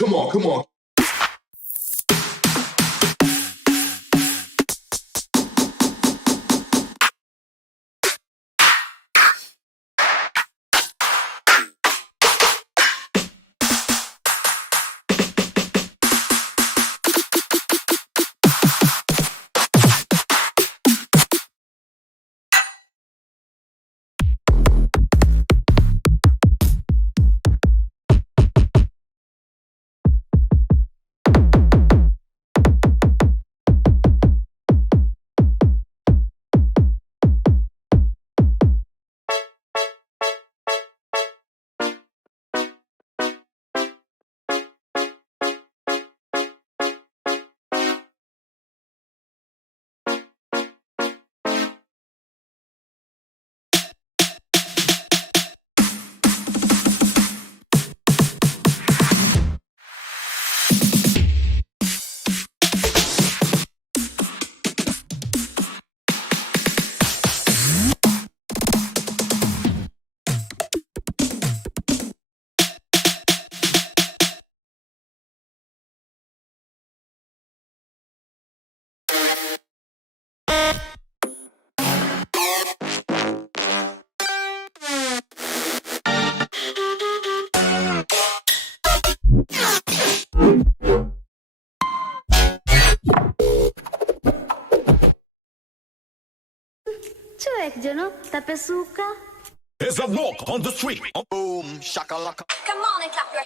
Come on, come on. Cuek Jono, tapi suka. There's a walk on the street. Boom, shakalaka. Come on and clap your.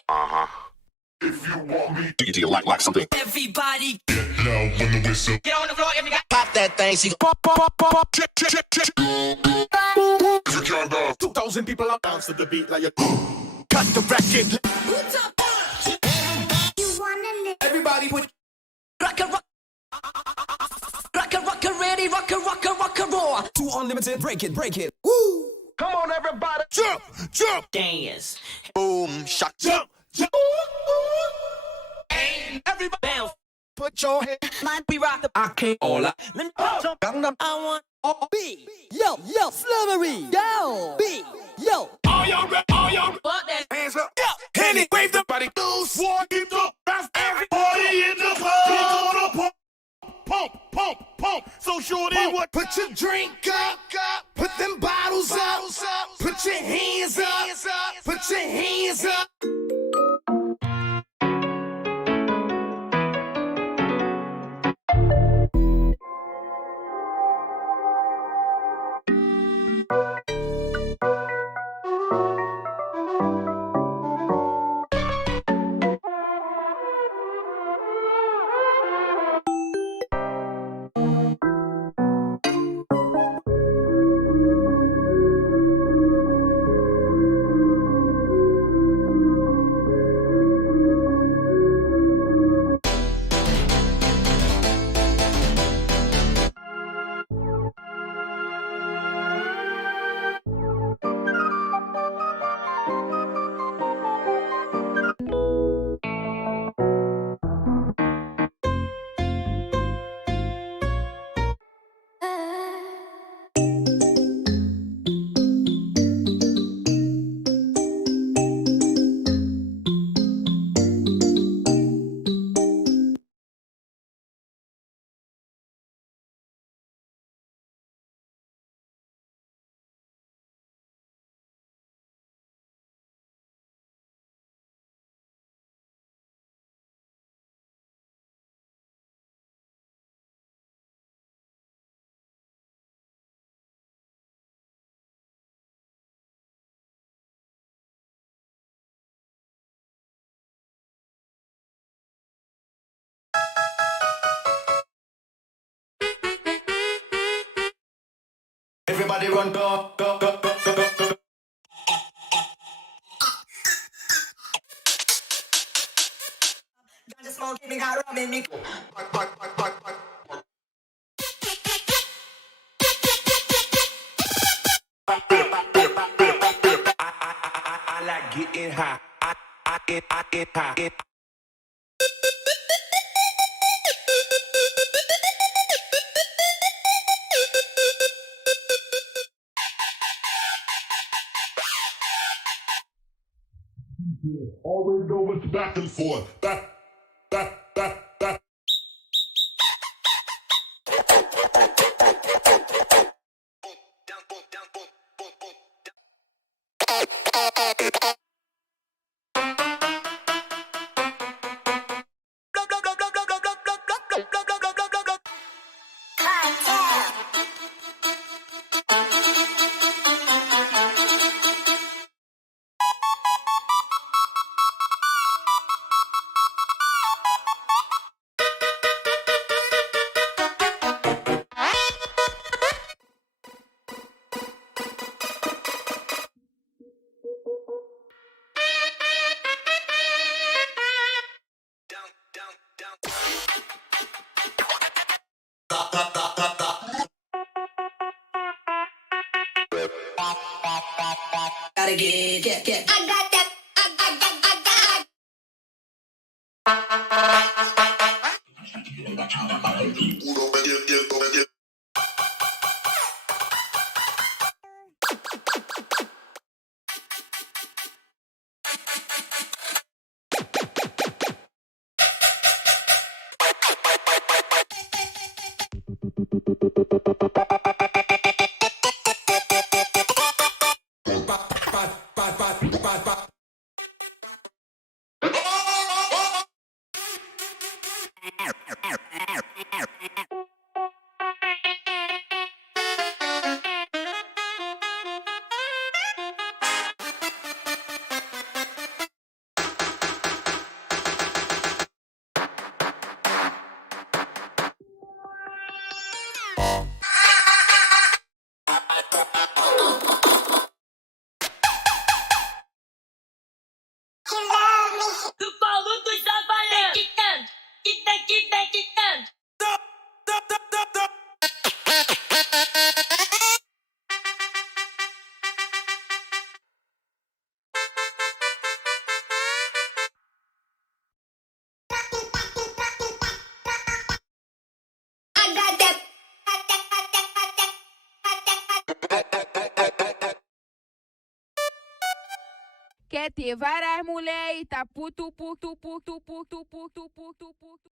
If you want me, Do you like something? Everybody now when the whistle. get on the floor if you got Pop that thing, she go. If you can't dance, 2,000 people are dance to the beat like a Cut the record. You wanna live. everybody put rock a ready, rock a roar. Too unlimited, break it. Woo! Come on, everybody. Jump, jump. Dance. Boom, shock. Jump. Everybody bounce. Put your hand. We rock the I can't all out. Let me jump. Gangnam. I want B, yo, slummery, yo, B, yo. Are y'all ready? Are y'all ready? what that Hands up. Hand it, wave the body. Loose. Walk it up. That's everybody in the club. Pump. So shorty, what? Put your drink up, put them bottles up, put your hands up, put your hands up. Everybody run, go, go, go, go, go, go, go. Ganja smoking, me got rum in me. I like getting high. I get high. Always know it's back and forth. Back. Gotta get. I got that. Quer ter várias mulheres, tá puto.